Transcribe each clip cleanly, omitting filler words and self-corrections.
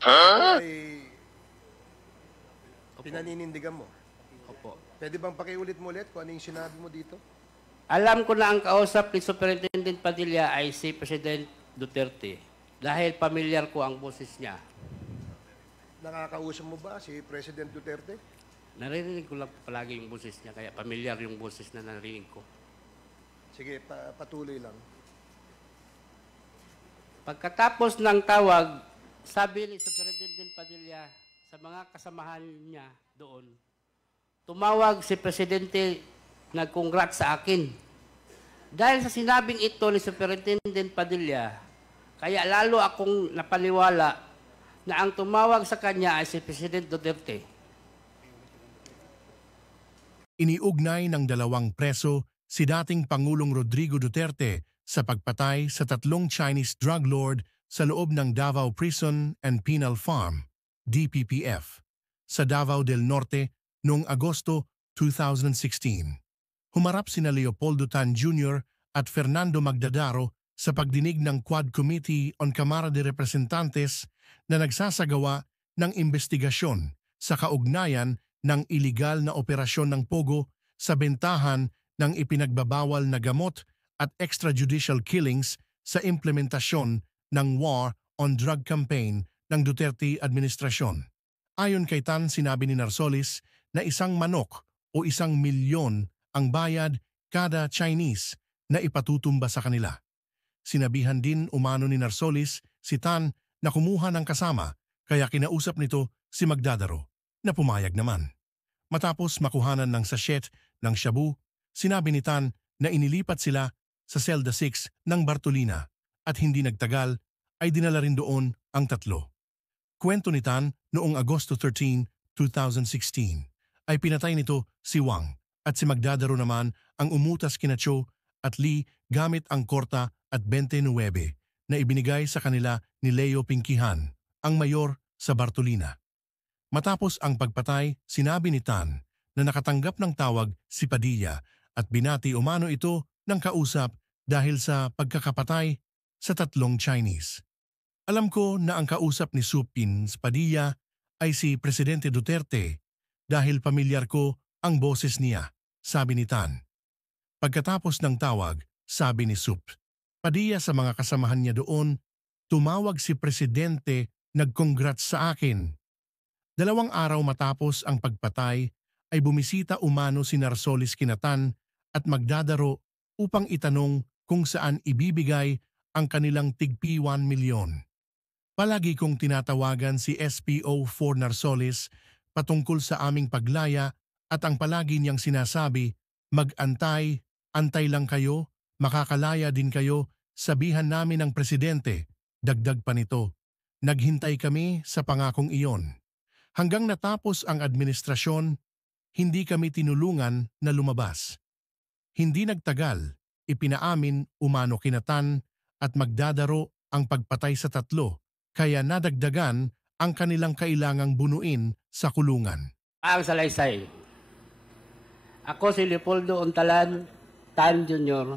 Ay Opo. pinaninindigan mo. Opo. Pwede bang pakiulit mo ulit kung ano yung sinabi mo dito? Alam ko na ang kausap ni Superintendent Padilla ay si President Duterte dahil pamilyar ko ang boses niya. Nakakausap mo ba si President Duterte? Naririnig ko lang palagi yung boses niya kaya pamilyar yung boses na naririnig ko. Sige, patuloy lang. Pagkatapos ng tawag, sabi ni Superintendent Padilla sa mga kasamahan niya doon, tumawag si Presidente nag-congrats sa akin. Dahil sa sinabing ito ni Superintendent Padilla, kaya lalo akong napaniwala na ang tumawag sa kanya ay si President Duterte. Iniugnay ng dalawang preso si dating Pangulong Rodrigo Duterte sa pagpatay sa 3 Chinese drug lord sa loob ng Davao Prison and Penal Farm, DPPF, sa Davao del Norte noong Agosto 2016. Humarap sina Leopoldo Tan Jr. at Fernando Magdadaro sa pagdinig ng Quad Committee on Cámara de Representantes na nagsasagawa ng investigasyon sa kaugnayan ng iligal na operasyon ng Pogo sa bentahan ng ipinagbabawal na gamot at extrajudicial killings sa implementasyon ng War on Drug campaign ng Duterte administrasyon. Ayon kay Tan, sinabi ni Narsoles na 1 manok o 1 milyon ang bayad kada Chinese na ipatutumba sa kanila. Sinabihan din umano ni Narsoles si Tan na kumuha ng kasama kaya kinausap nito si Magdadaro na pumayag naman. Matapos makuhanan ng sachet ng shabu, sinabi ni Tan na inilipat sila sa Selda 6 ng Bartolina at hindi nagtagal ay dinala rin doon ang 3. Kwento ni Tan, noong Agosto 13, 2016 ay pinatay nito si Wang at si Magdadaro naman ang umutas kina Cho at Lee gamit ang korta at 29 na ibinigay sa kanila ni Leo Pinkihan, ang mayor sa Bartolina. Matapos ang pagpatay, sinabi ni Tan na nakatanggap ng tawag si Padilla at binati umano ito ng kausap dahil sa pagkakapatay sa 3 Chinese. Alam ko na ang kausap ni Supin Padilla ay si Presidente Duterte dahil pamilyar ko ang boses niya, sabi ni Tan. Pagkatapos ng tawag, sabi ni Sup Padilla sa mga kasamahan niya doon, tumawag si Presidente, nag-congrats sa akin. 2 araw matapos ang pagpatay ay bumisita umano si Narsoles kina Tan at Magdadaro upang itanong kung saan ibibigay ang kanilang tigpi 1 milyon. Palagi kong tinatawagan si SPO4 Narsoles patungkol sa aming paglaya at ang palagi niyang sinasabi, mag-antay, antay lang kayo, makakalaya din kayo, sabihan namin ng Presidente. Dagdag pa nito, naghintay kami sa pangakong iyon. Hanggang natapos ang administrasyon, hindi kami tinulungan na lumabas. Hindi nagtagal, ipinaamin umano kina Tan at Magdadaro ang pagpatay sa 3, kaya nadagdagan ang kanilang kailangang bunuin sa kulungan. Ang salaysay. Ako si Leopoldo Untalan Tan Jr.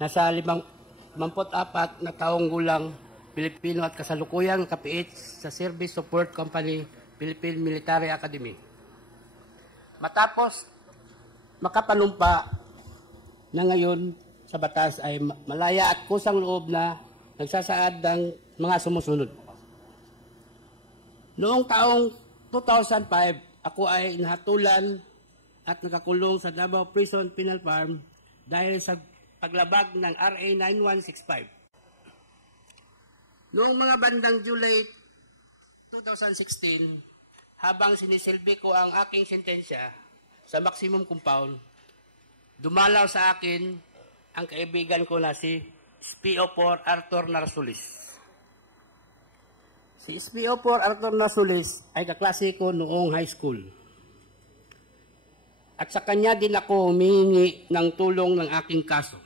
Nasa 54 na taong gulang, Pilipino at kasalukuyang kapiit sa Service Support Company, Philippine Military Academy. Matapos makapanumpa na ngayon sa batas ay malaya at kusang loob na nagsasaad ng mga sumusunod. Noong taong 2005, ako ay nahatulan at nakakulong sa Davao Prison Penal Farm dahil sa paglabag ng RA 9165. Noong mga bandang July 2016, habang sinisilbi ko ang aking sentensya sa maximum compound, dumalaw sa akin ang kaibigan ko na si SPO4 Arthur Narsoles. Si SPO4 Arthur Narsoles ay kaklase ko noong high school. At sa kanya din ako humihingi ng tulong ng aking kaso.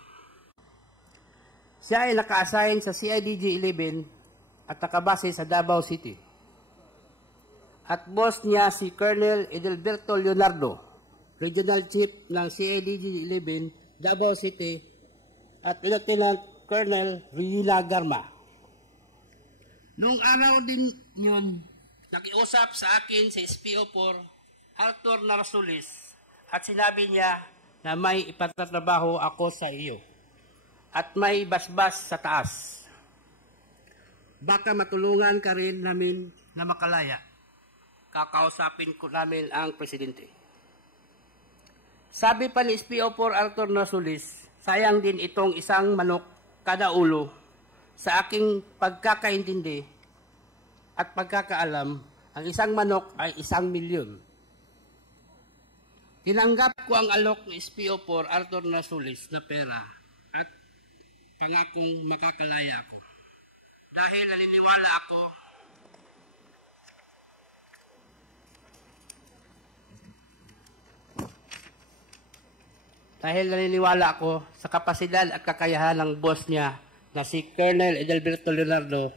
Siya ay naka-assign sa CIDG 11 at nakabase sa Davao City. At boss niya si Colonel Edelberto Leonardo, Regional Chief ng CIDG 11 Davao City, at Lieutenant Colonel Rila Garma. Noong araw din yun, nakiusap sa akin sa SPO4, Arthur Narsulis, at sinabi niya na may ipatatrabaho ako sa iyo at may basbas sa taas. Baka matulungan ka rin namin na makalaya. Kakausapin ko namin ang presidente. Sabi pa ni SPO4 Arthur Narsulis, sayang din itong isang manok kada ulo. Sa aking pagkakaintindi at pagkakaalam, ang isang manok ay 1,000,000. Tinanggap ko ang alok ni SPO4 Arthur Narsulis na pera at pangakong makakalaya ako. Dahil naniniwala ako sa kapasidad at kakayahan ng boss niya na si Colonel Edelberto Leonardo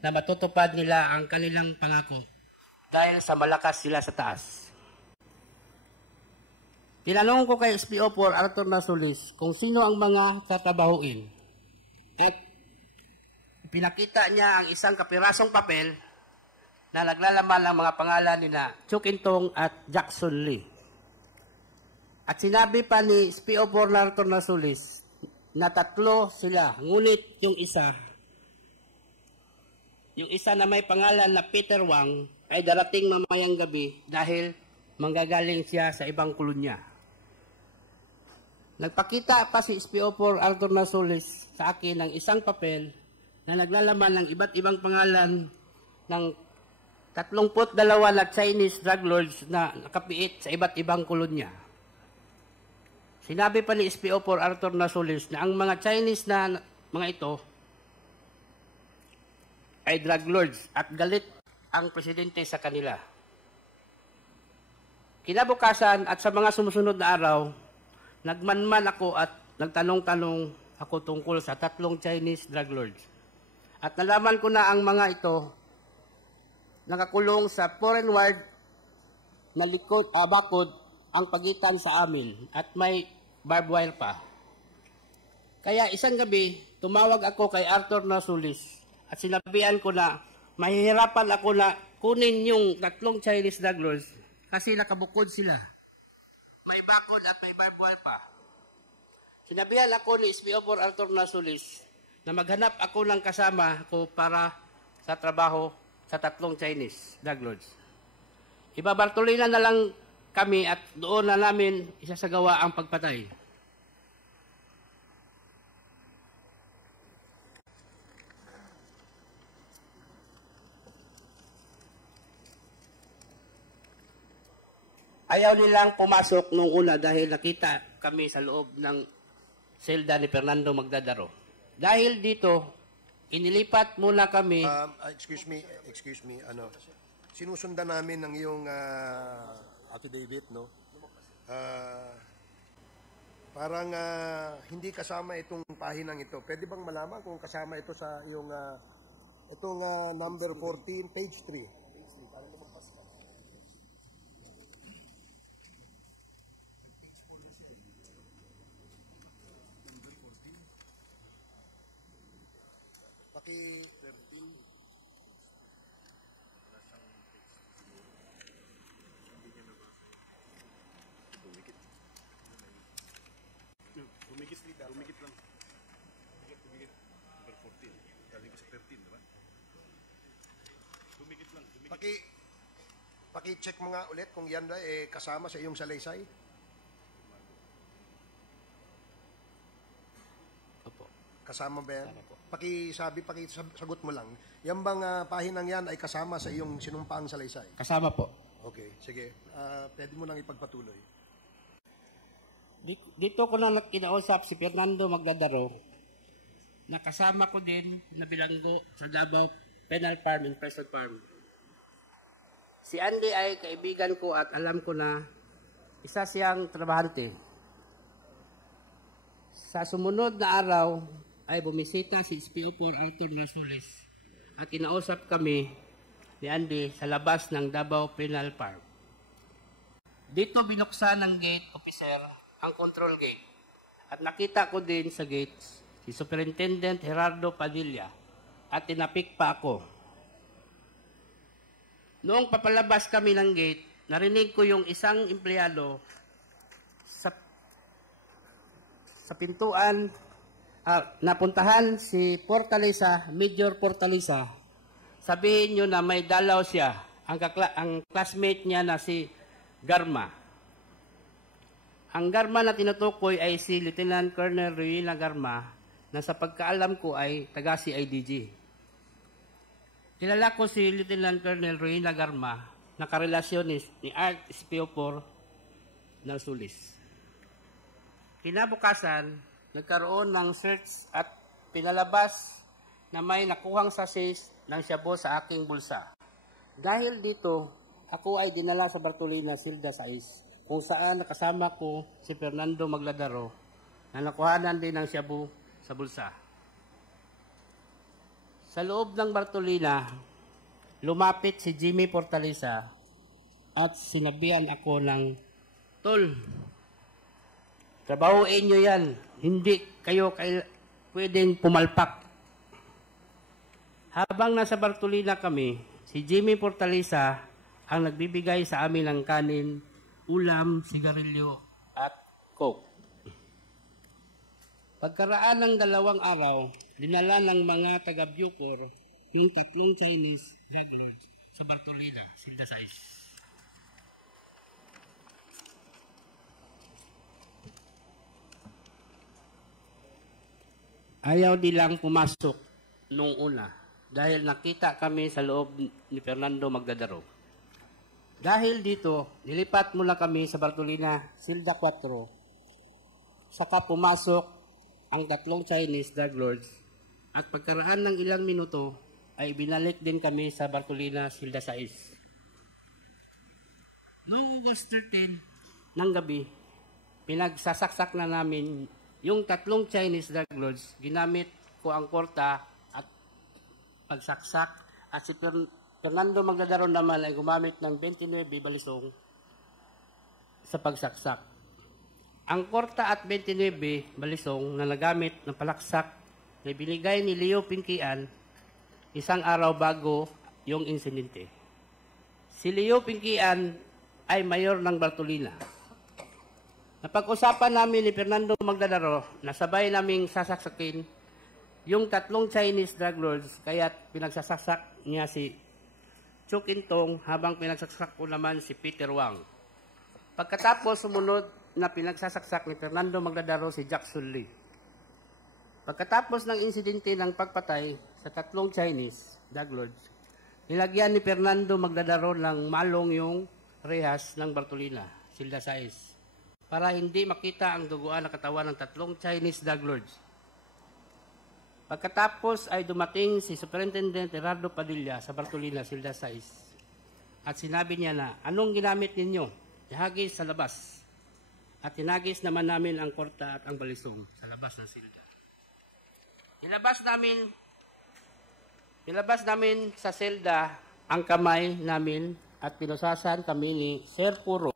na matutupad nila ang kanilang pangako dahil sa malakas sila sa taas. Tinanong ko kay SPO4 Arthur Narsulis kung sino ang mga tatrabahuin at pinakita niya ang isang kapirasong papel na naglalaman ng mga pangalan ni na Chukintong at Jackson Lee. At sinabi pa ni SPO4 Arthur Narsulis na 3 sila, ngunit yung isa na may pangalan na Peter Wang ay darating mamayang gabi dahil manggagaling siya sa ibang kolonya. Nagpakita pa si SPO4 Arthur Narsulis sa akin ng isang papel na naglalaman ng iba't ibang pangalan ng 32 na Chinese drug lords na nakapiit sa iba't ibang kolonya. Sinabi pa ni SPO4 Arthur Narsulis na ang mga Chinese na mga ito ay drug lords at galit ang presidente sa kanila. Kinabukasan at sa mga sumusunod na araw, nagmanman ako at nagtanong-tanong ako tungkol sa 3 Chinese drug lords. At nalaman ko na ang mga ito nakakulong sa foreign ward na bakod ang pagitan sa amin at may barbed wire pa. Kaya isang gabi, tumawag ako kay Arthur Narsulis at sinabihan ko na mahihirapan ako na kunin yung 3 Chinese drug lords kasi nakabukod sila. May bakod at may barbed wire pa. Sinabihan ako ni SPO4 Arthur Narsulis na maghanap ako ng kasama ko para sa trabaho sa 3 Chinese drug lords. Ibabartulinan na lang kami at doon na namin isasagawa ang pagpatay. Ayaw nilang pumasok nung una dahil nakita kami sa loob ng selda ni Fernando Magdadaro. Dahil dito, inilipat muna kami. Excuse me, sinusundan namin ng iyong affidavit, no? Parang hindi kasama itong pahinang ito. Pwede bang malaman kung kasama ito sa iyong itong number 14, page 3? Paki 13. Umikit lang. Umikit. Number 14. Galing ko sa 13, di ba? Umikit lang. Paki-check mo nga ulit kung yan ba kasama sa iyong salaysay. Opo. Kasama ba yan? Pakisagot mo lang. Yan bang pahinang yan ay kasama sa iyong sinumpaang salaysay? Kasama po. Okay, sige. Pwede mo nang ipagpatuloy. Dito ko na kinausap si Fernando Magdadaro na kasama ko din na bilanggo sa Davao Penal Farm and Pressure Farm. Si Andy ay kaibigan ko at alam ko na isa siyang trabahante. Sa sumunod na araw ay bumisita si SPO4 Arthur Narsulis at kinausap kami ni Andy sa labas ng Davao Penal Farm. Dito binuksan ng gate officer ang control gate at nakita ko din sa gates si Superintendent Gerardo Padilla at tinapik pa ako. Noong papalabas kami ng gate, narinig ko yung isang empleyado sa pintuan, napuntahan si Fortaleza, Major Fortaleza. Sabihin nyo na may dalaw siya, ang classmate niya na si Garma. Ang Garma na tinutukoy ay si Lieutenant Colonel Ruina Garma, na sa pagkaalam ko ay taga CIDG. Kilala ko si Lieutenant Colonel Ruina Garma, na karelasyon ni Art Espiofor Narsulis. Kinabukasan, nagkaroon ng search at pinalabas na may nakuhang sachets ng shabu sa aking bulsa. Dahil dito, ako ay dinala sa Bartolina, Silda 6, kung saan nakasama ko si Fernando Magladaro na nakuhanan din ng shabu sa bulsa. Sa loob ng Bartolina, lumapit si Jimmy Fortaleza at sinabihan ako ng, "Tol, trabahuin nyo yan. Hindi kayo pwedeng pumalpak." Habang nasa Bartolina kami, si Jimmy Fortaleza ang nagbibigay sa amin ng kanin, ulam, sigarilyo, at coke. Pagkaraan ng 2 araw, dinala ng mga taga-Bucor yung 3 Chinese regulars sa Bartolina, Silda 6. Ayaw nilang pumasok nung una dahil nakita kami sa loob ni Fernando Magdadaro. Dahil dito, nilipat mula kami sa Bartolina, Silda 4, saka pumasok ang 3 Chinese drug lords at pagkaraan ng ilang minuto ay binalik din kami sa Bartolina, Silda 6. Noong August 13 ng gabi, pinagsasaksak na namin yung 3 Chinese drug lords. Ginamit ko ang korta at pagsaksak at si Fernando Magdadaro naman ay gumamit ng 29 balisong sa pagsaksak. Ang korta at 29 balisong na nagamit ng palaksak na binigay ni Leo Pinkian 1 araw bago yung insidente. Si Leo Pinkian ay mayor ng Bartolina. Napag-usapan namin ni Fernando Magdadaro na sabay naming sasaksakin yung 3 Chinese drug lords, kaya pinagsasasak niya si Chu Kintong habang pinagsaksak ko naman si Peter Wang. Pagkatapos sumunod na pinagsasaksak ni Fernando Magdadaro si Jackson Lee. Pagkatapos ng insidente ng pagpatay sa 3 Chinese drug lords, nilagyan ni Fernando Magdadaro ng malong yung rehas ng Bartolina, Silda 6, para hindi makita ang duguan na katawan ng 3 Chinese drug lords. Pagkatapos ay dumating si Superintendent Gerardo Padilla sa Bartolina, Silda 6, at sinabi niya na, "Anong ginamit ninyo? Ihagis sa labas." At tinagis naman namin ang korta at ang balisong sa labas ng silda. Nilabas namin sa silda ang kamay namin at pinusasan kami ni Sir Puro.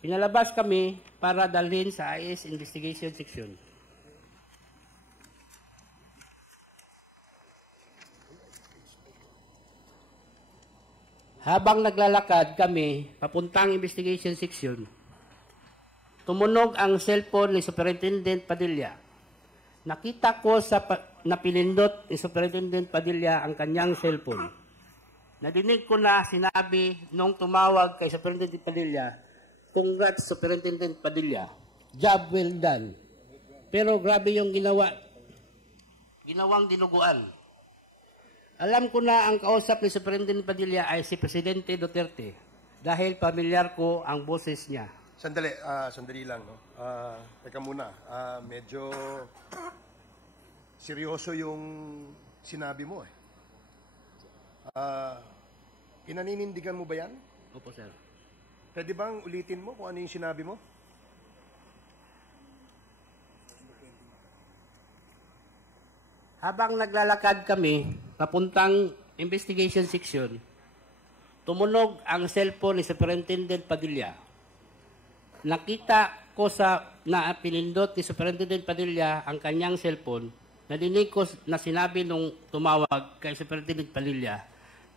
Pinalabas kami para dalhin sa IS Investigation Section. Habang naglalakad kami papuntang Investigation Section, tumunog ang cellphone ni Superintendent Padilla. Nakita ko na pinindot ni Superintendent Padilla ang kanyang cellphone. Nadinig ko na sinabi nung tumawag kay Superintendent Padilla, "Congrats, Superintendent Padilla. Job well done." Pero grabe yung ginawang dinuguan. Alam ko na ang kausap ni Superintendent Padilla ay si Presidente Duterte dahil pamilyar ko ang boses niya. Sandali lang, no? Teka muna, medyo seryoso yung sinabi mo, eh. Pinaninindigan mo ba yan? Opo, sir. Pwede bang ulitin mo kung ano yung sinabi mo? Habang naglalakad kami papuntang Investigation Section, tumunog ang cellphone ni Superintendent Padilla. Nakita ko na pinindot ni Superintendent Padilla ang kanyang cellphone. Nadinig ko na sinabi nung tumawag kay Superintendent Padilla,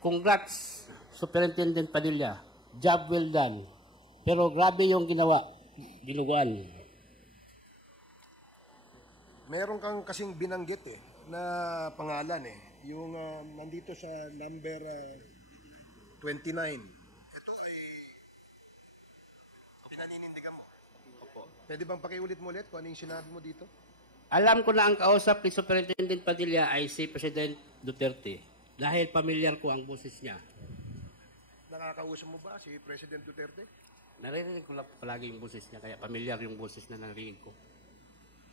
Congrats, Superintendent Padilla. Job well done. Pero grabe yung ginawa. Dinuguan. Meron kang kasing binanggit na pangalan yung nandito sa number 29. Ito ay pinaninindigan mo. Pwede bang pakiulit mo ulit kung ano yung sinabi mo dito? Alam ko na ang kausap ni Superintendent Padilla ay si President Duterte dahil pamilyar ko ang boses niya. Nakakausap mo ba si President Duterte? Naririnig ko lang palagi yung boses niya kaya pamilyar yung boses na narinig ko.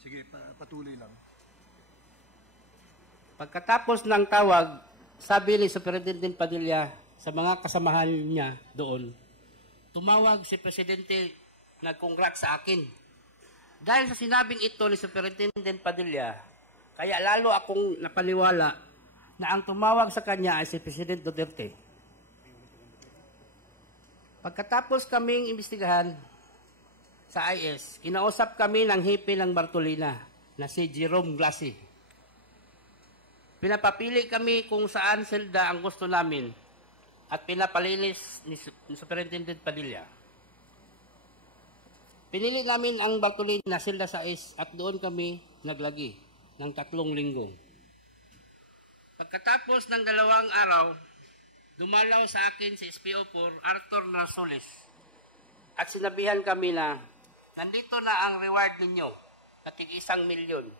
Sige, patuloy lang. Pagkatapos ng tawag, sabi ni Superintendent Padilla sa mga kasamahan niya doon, tumawag si Presidente nag-congrats sa akin. Dahil sa sinabing ito ni Superintendent Padilla, kaya lalo akong napaniwala na ang tumawag sa kanya ay si President Duterte. Pagkatapos kaming imbestigahan sa IS, kinausap kami ng hipi ng Bartolina na si Jerome Glassi. Pinapapili kami kung saan selda ang gusto namin at pinapalinis ni Superintendent Padilla. Pinili namin ang Bartolina selda 6 at doon kami naglagi ng 3 linggo. Pagkatapos ng 2 araw, dumalaw sa akin si SPO4 Arthur Narsoles at sinabihan kami na nandito na ang reward ninyo na tig-1 milyon.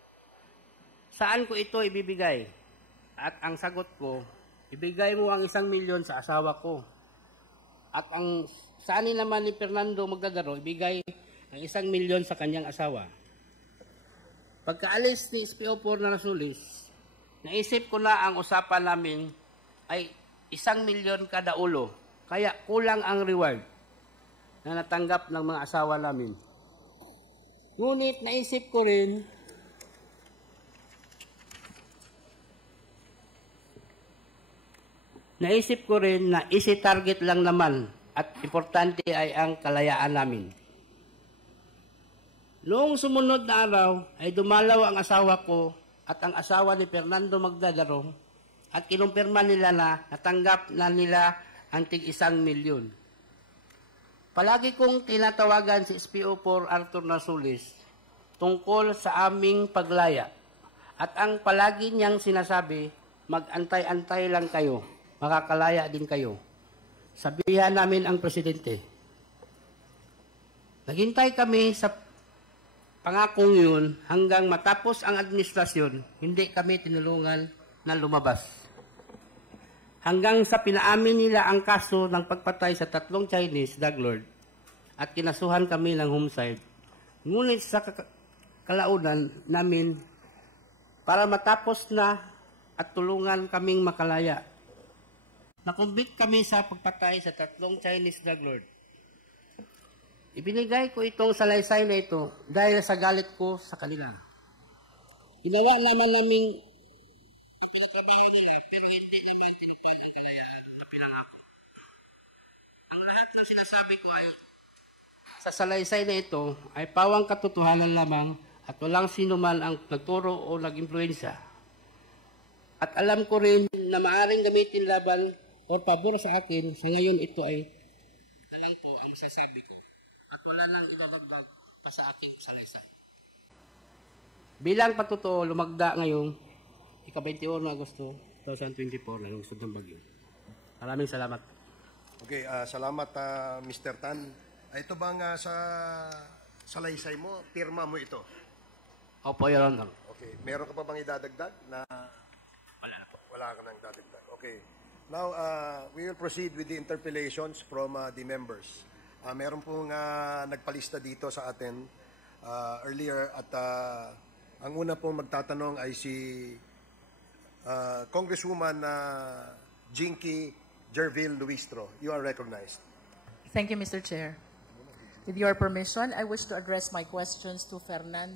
Saan ko ito ibibigay? At ang sagot ko, ibigay mo ang 1 milyon sa asawa ko. At ang saan naman ni Fernando Magdadaro, ibigay ang 1 milyon sa kanyang asawa. Pagkaalis ni SPO4 Narsoles, naisip ko na ang usapan namin ay 1 milyon kada ulo. Kaya kulang ang reward na natanggap ng mga asawa namin. Ngunit naisip ko rin na easy target lang naman at importante ay ang kalayaan namin. Noong sumunod na araw ay dumalaw ang asawa ko at ang asawa ni Fernando Magdadaro at kinumpirma nila na natanggap na nila ang tig-1 milyon. Palagi kong tinatawagan si SPO4 Arthur Narsoles tungkol sa aming paglaya at ang palagi niyang sinasabi, mag-antay-antay lang kayo, makakalaya din kayo. Sabihan namin ang presidente. Naghintay kami sa pangakong yun hanggang matapos ang administrasyon, hindi kami tinulungan na lumabas. Hanggang sa pinaamin nila ang kaso ng pagpatay sa 3 Chinese drug lord at kinasuhan kami ng homicide. Ngunit sa kalaunan namin para matapos na at tulungan kaming makalaya. Nakumbit kami sa pagpatay sa 3 Chinese drug lord. Ibinigay ko itong salaysay na ito dahil sa galit ko sa kanila. Ginawa naman naming pinagtrabaho nila pero hindi naman tinupad ang kalayaan na pinangako. Ang lahat ng sinasabi ko ay sa salaysay na ito ay pawang katotohanan lamang at walang sino man ang nagturo o nag-impluensya. At alam ko rin na maaaring gamitin laban o pabor sa akin, sa ngayon ito ay na lang po ang masasabi ko. At wala nang idadagdag pa sa aking salaysay. Bilang patutuo, lumagda ngayong ika-21 Agosto 2024 na lungsod ng Baguio. Maraming salamat. Okay, salamat Mr. Tan. Ito bang sa salaysay mo, pirma mo ito? Opo, Your Honor. Okay, meron ka pa bang idadagdag na Wala na po. wala ka nang dadagdag? Okay. Now, we will proceed with the interpellations from the members. Meron pong nagpalista dito sa atin earlier at ang una pong magtatanong ay si Congresswoman Jinky Jervil Luistro. You are recognized. Thank you, Mr. Chair. With your permission, I wish to address my questions to Fernando